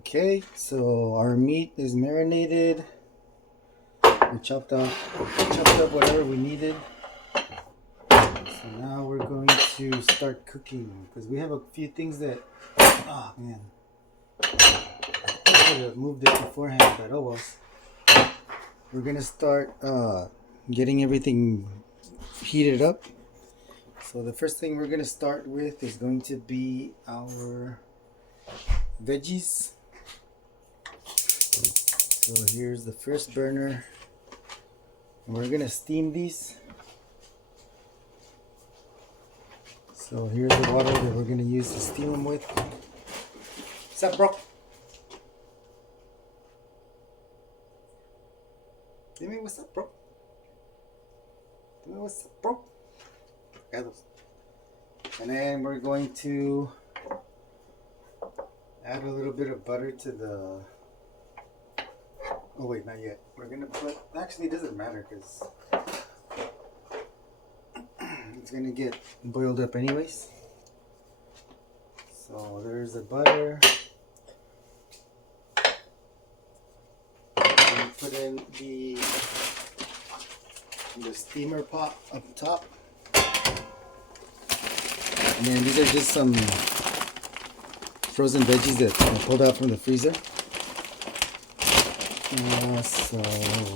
Okay, so our meat is marinated. We chopped up whatever we needed. So now we're going to start cooking because we have a few things that. Oh man, I should have moved it beforehand, but oh well. We're gonna start getting everything heated up. So the first thing we're gonna start with is going to be our veggies. So here's the first burner. And we're gonna steam these. So here's the water that we're gonna use to steam them with. What's up, bro? Dime what's up, bro. Dime what's up, bro. And then we're going to add a little bit of butter to the. Oh wait, not yet. We're gonna put. Actually, it doesn't matter because it's gonna get boiled up anyways. So there's the butter. And put in the steamer pot up top. And then these are just some frozen veggies that I pulled out from the freezer. So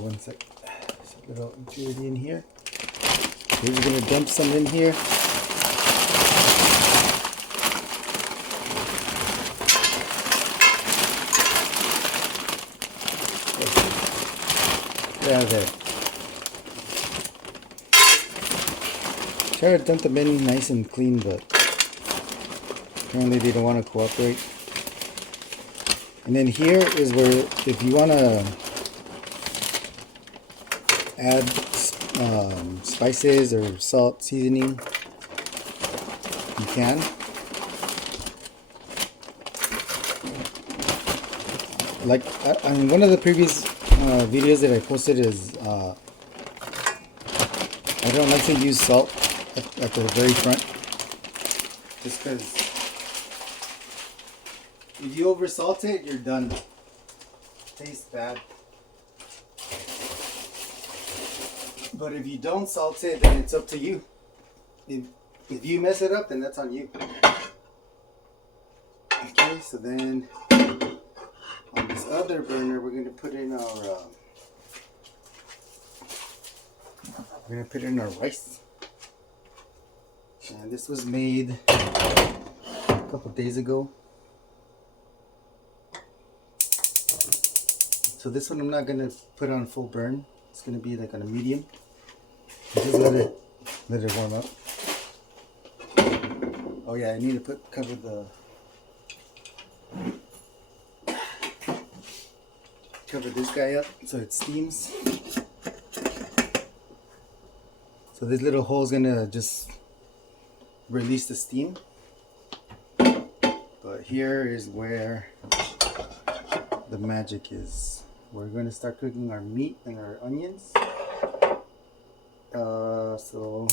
one sec. There's a little impurity in here. We're just gonna dump some in here. Yeah, there. Try to dump them in nice and clean, but apparently they don't want to cooperate. And then here is where, if you want to add spices or salt seasoning, you can. Like on one of the previous videos that I posted is I don't like to use salt at the very front, just because if you over salt it, you're done. It tastes bad. But if you don't salt it, then it's up to you. If you mess it up, then that's on you. Okay, so then on this other burner, we're gonna put in our rice. And this was made a couple days ago. So this one I'm not gonna put on full burn. It's gonna be like on a medium. Just let it warm up. Oh yeah, I need to cover this guy up so it steams. So this little hole is gonna just release the steam. But here is where the magic is. We're gonna start cooking our meat and our onions. So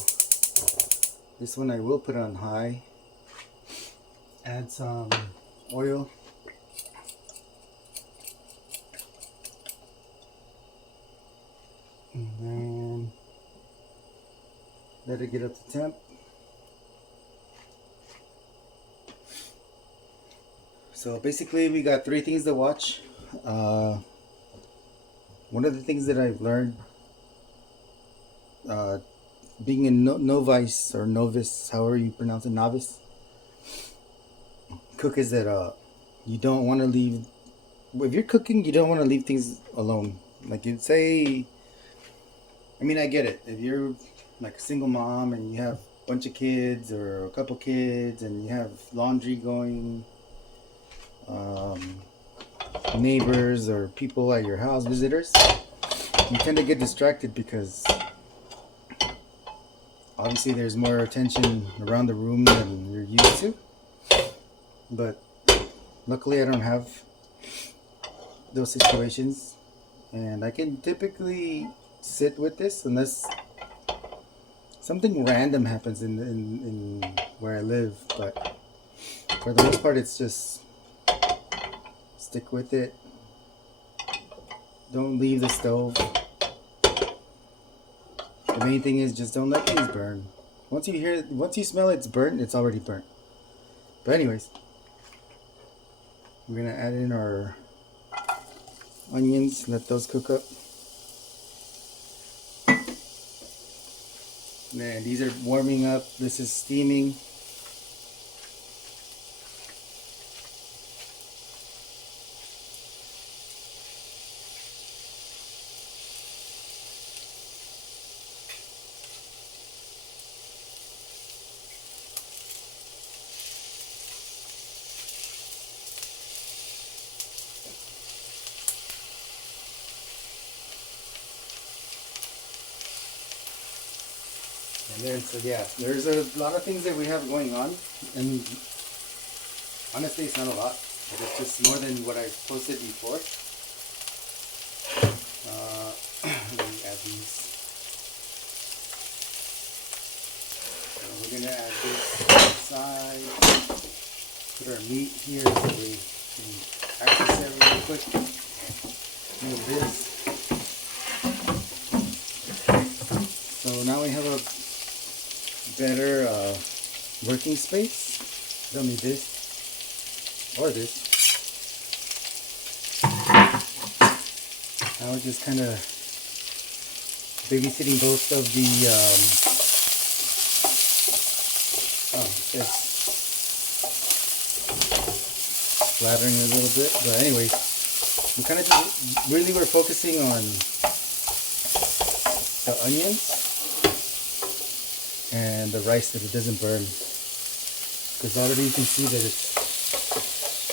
this one I will put on high. Add some oil. And then let it get up to temp. So basically we got 3 things to watch. One of the things that I've learned being a novice or novice, however you pronounce it, novice cook, is that you don't want to leave, if you're cooking, you don't want to leave things alone. Like you'd say, I mean, I get it. If you're like a single mom and you have a bunch of kids or a couple kids and you have laundry going, neighbors or people at your house, visitors, you tend to get distracted because obviously there's more attention around the room than you're used to. But luckily I don't have those situations, and I can typically sit with this unless something random happens in where I live. But for the most part, it's just stick with it. Don't leave the stove. The main thing is just don't let things burn. Once you smell it's burnt, it's already burnt. But anyways, we're gonna add in our onions, let those cook up. Man, these are warming up. This is steaming. And then, so yeah, there's a lot of things that we have going on, and honestly, it's not a lot, but it's just more than what I posted before. Let me add these. So we're gonna add this inside. Put our meat here so we can access it real quick. Move this. So now we have a better working space. Don't need this or this. Now we're just kind of babysitting both of the it's flattering a little bit, but anyways, we kind of just really were focusing on the onions and the rice that it doesn't burn, because already you can see that it's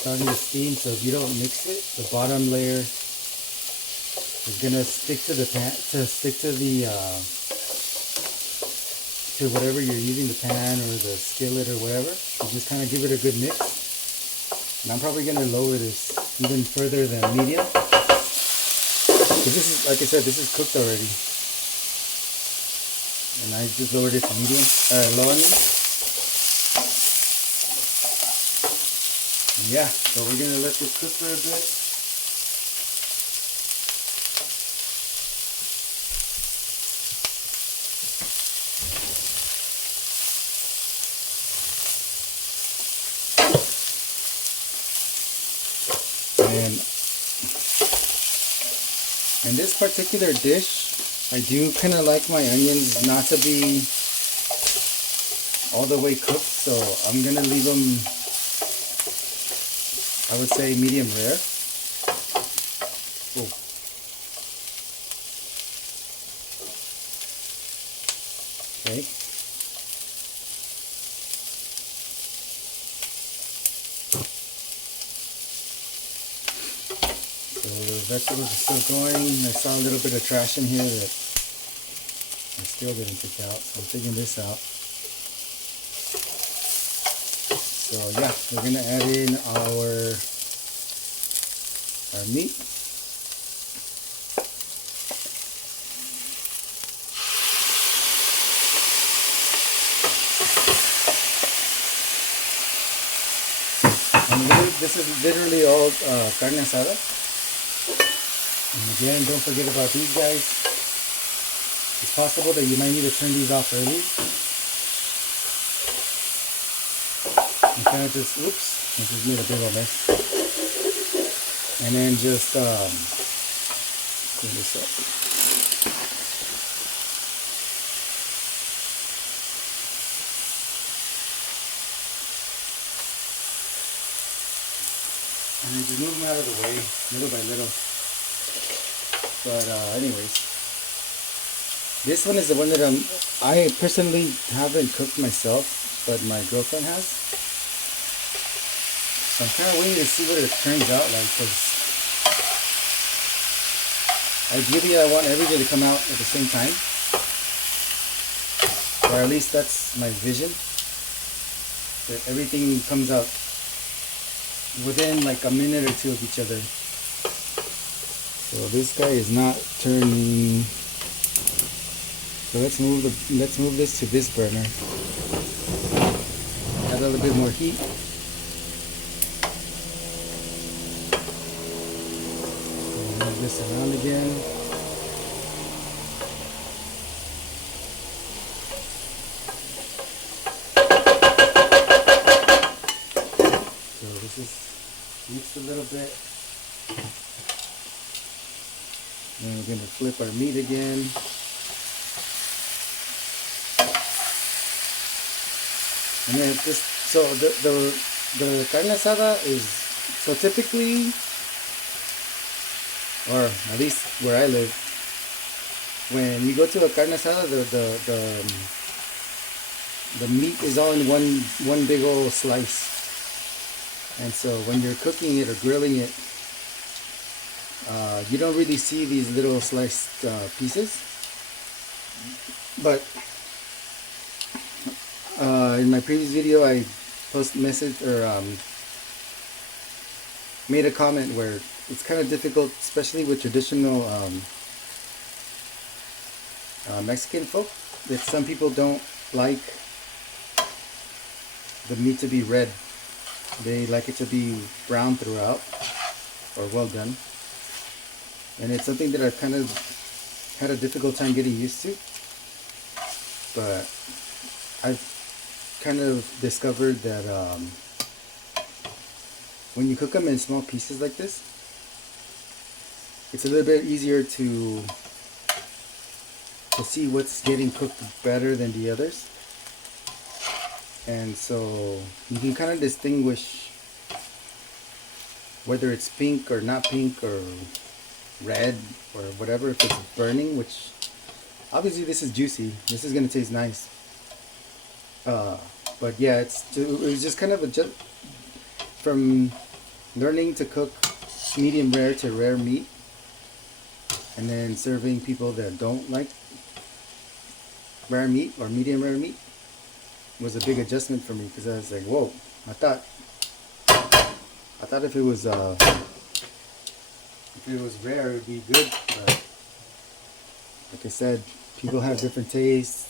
starting to steam. So if you don't mix it, the bottom layer is gonna stick to the pan, to whatever you're using, the pan or the skillet or whatever. You just kind of give it a good mix. And I'm probably gonna lower this even further than medium, because this is, like I said, this is cooked already. And I just lowered it to medium, low on it. And yeah, so we're gonna let this cook for a bit. And in this particular dish, I do kind of like my onions not to be all the way cooked, so I'm gonna leave them, I would say, medium rare. Oh. Okay. So the vegetables are still going. I saw a little bit of trash in here that I still didn't take out, so I'm taking this out. So yeah, we're gonna add in our meat. And this is literally all carne asada. And again, don't forget about these guys. It's possible that you might need to turn these off early. And kind of just, oops, I just made a big old mess. And then just clean this up. And then just move them out of the way, little by little. But anyways, this one is the one that I personally haven't cooked myself, but my girlfriend has. So I'm kind of waiting to see what it turns out like, because ideally I want everything to come out at the same time, or at least that's my vision, that everything comes out within like a minute or two of each other. So this guy is not turning. So let's move this to this burner. Add a little bit more heat. this around again. So this is mixed a little bit. And we're gonna flip our meat again. And then this, so the carne asada is, so typically, or at least where I live, when you go to a carne asada, the meat is all in one big old slice. And so when you're cooking it or grilling it, you don't really see these little sliced pieces. But in my previous video, I made a comment where it's kind of difficult, especially with traditional Mexican folk, that some people don't like the meat to be red. They like it to be brown throughout, or well done. And it's something that I've kind of had a difficult time getting used to. But I've kind of discovered that when you cook them in small pieces like this, it's a little bit easier to see what's getting cooked better than the others. And so you can kind of distinguish whether it's pink or not pink, or red or whatever, if it's burning, which obviously this is juicy. This is going to taste nice. But yeah, it was just kind of from learning to cook medium rare to rare meat, and then serving people that don't like rare meat or medium rare meat, was a big adjustment for me, because I was like, whoa, I thought if it was rare, it would be good. But like I said, people have different tastes,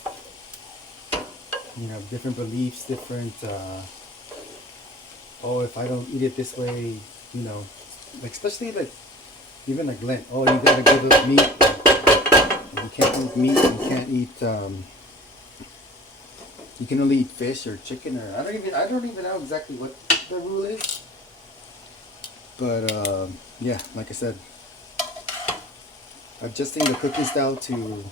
different beliefs, different if I don't eat it this way, like, especially like even like Lent, you gotta give up meat, you can't eat meat, you can't eat you can only eat fish or chicken, or I don't even know exactly what the rule is. But yeah, like I said, adjusting the cooking style to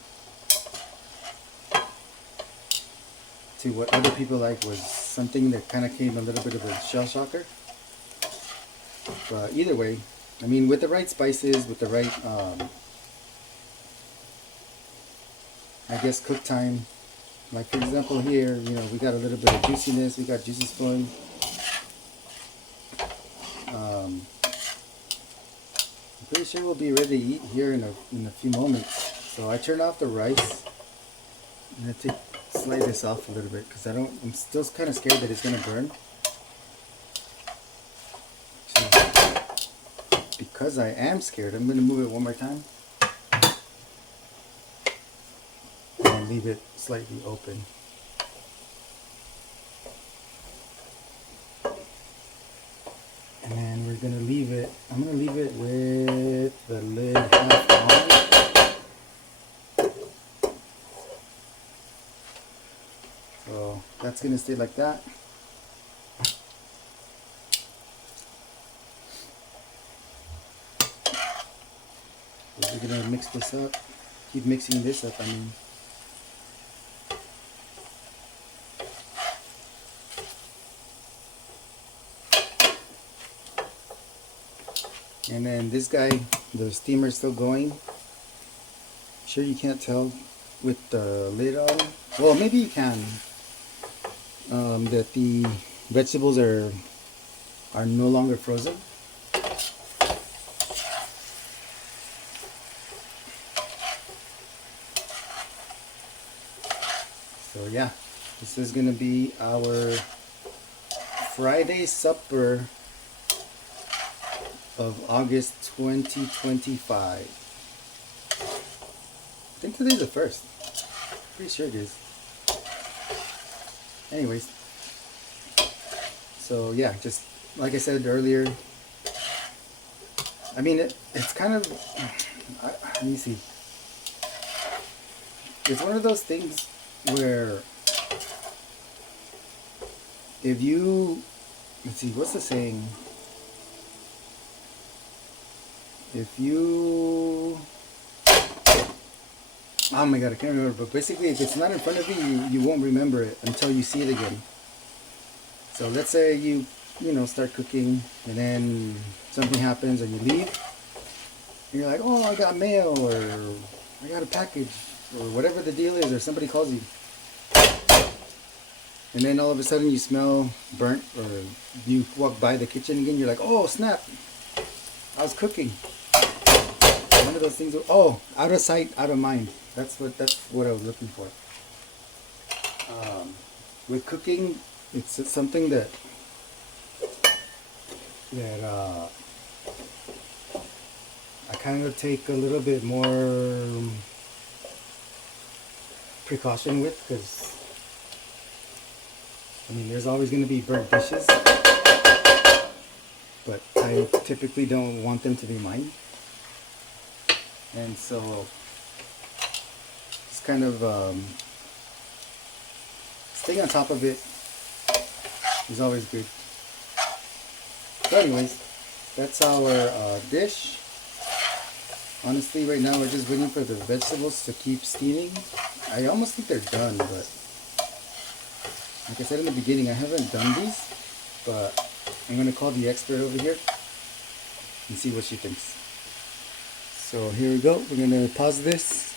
what other people like was something that kind of came a little bit of a shell shocker. But either way, I mean, with the right spices, with the right I guess cook time, like for example here, we got a little bit of juiciness, we got juices flowing. I'm pretty sure we'll be ready to eat here in a few moments. So I turn off the rice. I'm gonna slide this off a little bit, because I'm still kind of scared that it's gonna burn. So, because I am scared, I'm gonna move it one more time and leave it slightly open. And then we're gonna leave it. I'm gonna leave it with the lid half on. So that's gonna stay like that. We're gonna mix this up. Keep mixing this up, I mean. And then this guy, the steamer is still going. I'm sure you can't tell with the lid on. Well, maybe you can. That the vegetables are no longer frozen. So yeah, this is gonna be our Friday supper of August 2025. I think today's the 1st. Pretty sure it is. Anyways, so yeah, just like I said earlier, I mean, it's kind of, let me see. It's one of those things where if you, let's see, what's the saying? If you, oh my god, I can't remember, but basically if it's not in front of you, you won't remember it until you see it again. So let's say you know, start cooking and then something happens and you leave. And you're like, oh, I got mail or I got a package or whatever the deal is, or somebody calls you. And then all of a sudden you smell burnt, or you walk by the kitchen again, you're like, oh snap, I was cooking. One of those things, oh, out of sight, out of mind. That's what I was looking for. With cooking, it's something that I kind of take a little bit more precaution with, because I mean, there's always going to be burnt dishes, but I typically don't want them to be mine. And so it's kind of staying on top of it is always good. So anyways, that's our dish. Honestly, right now we're just waiting for the vegetables to keep steaming. I almost think they're done, but like I said in the beginning, I haven't done these, but I'm going to call the expert over here and see what she thinks. So here we go. We're going to pause this.